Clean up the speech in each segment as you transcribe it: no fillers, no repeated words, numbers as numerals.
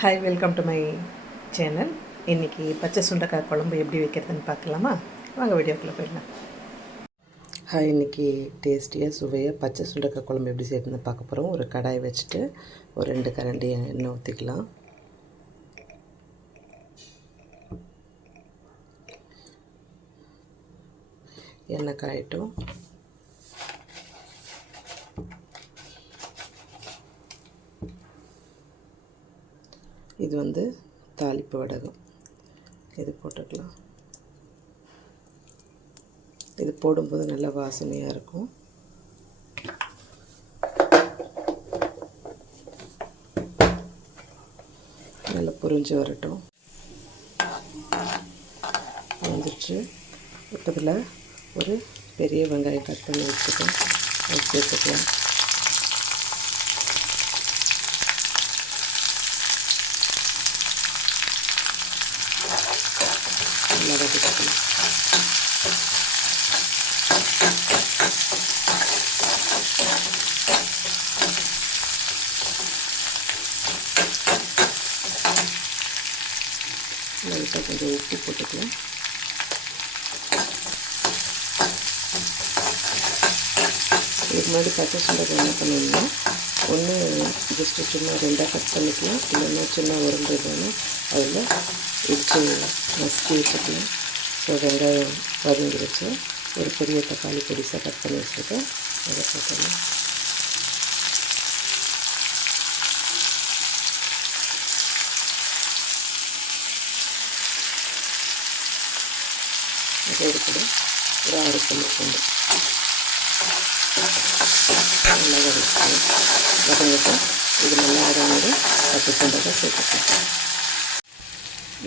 Hi, welcome to my channel. இன்றைக்கி பச்சை சுண்டைக்காய் குழம்பு எப்படி வைக்கிறதுன்னு பார்க்கலாமா? வாங்க வீடியோக்குள்ளே போயிடலாம். ஹாய், இன்றைக்கி டேஸ்டியாக சுவையாக பச்சை சுண்டைக்காய் குழம்பு எப்படி செய்யறதுன்னு பார்க்க போகிறோம். ஒரு கடாய் வச்சுட்டு ஒரு 2 கரண்டி எண்ணெய் ஊற்றிக்கலாம். எண்ணெய் காயட்டும். இது வந்து தாளிப்பு வடகம், இது போட்டுக்கலாம். இது போடும்போது நல்ல வாசனையாக இருக்கும். நல்லா புரிஞ்சு வரட்டும். வந்துடுச்சு. இப்போ இதில் ஒரு பெரிய வெங்காயம் கட் பண்ணி வச்சுருக்கோம், அது சேர்த்துக்கலாம். நல்லா வதக்கிக்கலாம். லைட்டாக கொஞ்சம் உப்பு போட்டுக்கலாம். இதுக்கு முன்னாடி பச்சை சுண்டைக்காய் என்ன பண்ணிடணும், ஒன்று ஜஸ்ட்டு சும்மா 2ஆக கட் பண்ணிக்கலாம், இல்லைன்னா சின்ன உருண்டை வேணும் அதில் இடித்து நசுக்கி வச்சுக்கலாம். ஸோ வெங்காயம் வதங்கி வச்சு ஒரு பெரிய தக்காளி பொடிசாக கட் பண்ணி வச்சுருக்கேன், அதை போட்டுக்கலாம். அதோடு கூட ஒரு 6 பல்லு பூண்டு நல்லா வதங்கிட்டு இது நல்லா அடங்கிட்டு பச்சை சுண்டைக்காய் சேர்த்துக்கலாம்.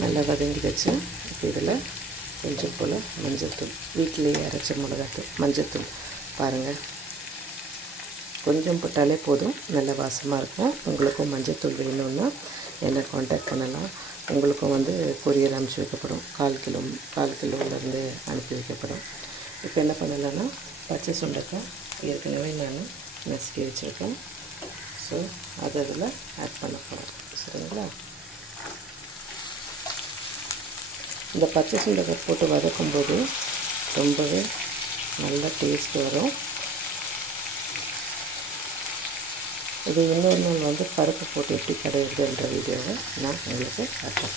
நல்லா வதங்கி வச்சு இப்போ இதில் கொஞ்சம் போல் மஞ்சள்தூள், வீட்டிலேயே அரைச்ச மிளகாத்தூள், மஞ்சள்தூள் பாருங்கள், கொஞ்சம் போட்டாலே போதும், நல்ல வாசமாக இருக்கும். உங்களுக்கும் மஞ்சள்தூள் வேணும்னா என்னை காண்டாக்ட் பண்ணலாம். உங்களுக்கும் வந்து கொரியர் அனுப்பிச்சி வைக்கப்படும். 1/4 கிலோவிலேருந்து அனுப்பி வைக்கப்படும். இப்போ என்ன பண்ணலான்னா, பச்சை சுண்டைக்காய் ஏற்கனவே நான் நசுக்கி வச்சுருக்கேன். ஸோ அதை அதில் ஆட் பண்ண போகிறோம். சரிங்களா? இந்த பச்சை சுண்டைக்காய் போட்டு வதக்கும்போது ரொம்பவே நல்ல டேஸ்ட் வரும். இது இன்னொரு நாள் வந்து பருப்பு போட்டு எப்படி கடையிறதுன்ற வீடியோவை நான் உங்களுக்கு காட்டுறேன்.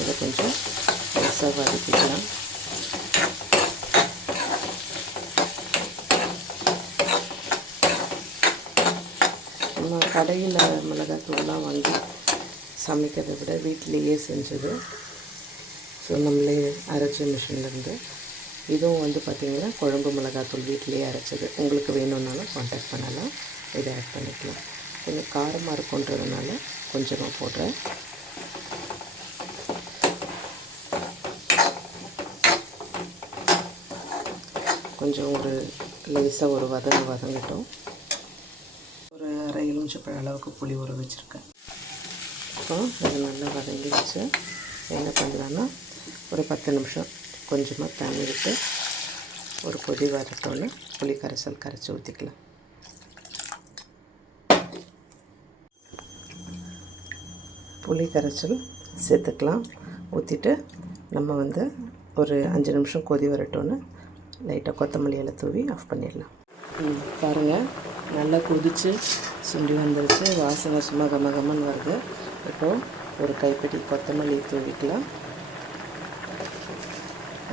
இதை கொஞ்சம் லேசாக வதக்கிக்கலாம். நம்ம கடையில் மிளகாத்தூள்லாம் வாங்கி சமைக்கிறதை விட வீட்டிலையே செஞ்சது. ஸோ நம்மளே அரைச்ச மிஷின்லேருந்து இதுவும் வந்து பார்த்திங்கன்னா குழம்பு மிளகாத்தூள் வீட்டிலையே அரைச்சது. உங்களுக்கு வேணும்னாலும் காண்டாக்ட் பண்ணலாம், இதை ஆட் பண்ணிக்கலாம். கொஞ்சம் காரமாக இருக்குன்றதுனால கொஞ்சமாக போடுறேன். கொஞ்சம் ஒரு லேசாக ஒரு வதங்கட்டும். ஒரு 1/2 எலுமிச்சப்பழம் அளவுக்கு புளி ஊற வச்சுருக்கேன். இப்போ அது நல்லா வதங்கி வச்சு என்ன பண்ணலான்னா, ஒரு 10 நிமிஷம் கொஞ்சமாக தண்ணி விட்டு ஒரு கொதி வரட்டோன்னு புளி கரைசல் கரைச்சி ஊற்றிக்கலாம். புளி கரைச்சல் சேர்த்துக்கலாம். ஊற்றிட்டு நம்ம வந்து ஒரு 5 நிமிஷம் கொதி வரட்டோன்னு லைட்டாக கொத்தமல்லி இலை தூவி ஆஃப் பண்ணிடலாம். பாருங்கள், நல்லா கொதித்து சுண்டி வந்துருச்சு. வாசனை சும்மா கமகமன்னு வருது. இப்போது ஒரு கைப்பிடி கொத்தமல்லி தூவிக்கலாம்.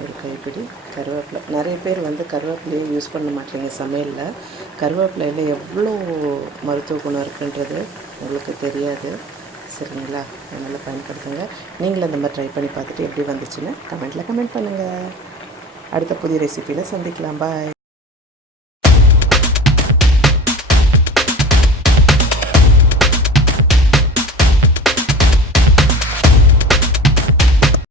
ஒரு கைப்பிடி கருவேப்பிலை. நிறைய பேர் வந்து கருவேப்பிலையை யூஸ் பண்ண மாட்டேங்க சமையலில். கருவேப்பிலையில் எவ்வளோ மருத்துவ குணம் இருக்குன்றது உங்களுக்கு தெரியாது. சரிங்களா? அதனால் பயன்படுத்துங்க. நீங்களும் அந்த மாதிரி ட்ரை பண்ணி பார்த்துட்டு எப்படி வந்துச்சுன்னு கமெண்ட் பண்ணுங்கள். அடுத்த புதிய ரெசிப்பியில் சந்திக்கலாம். பாய்.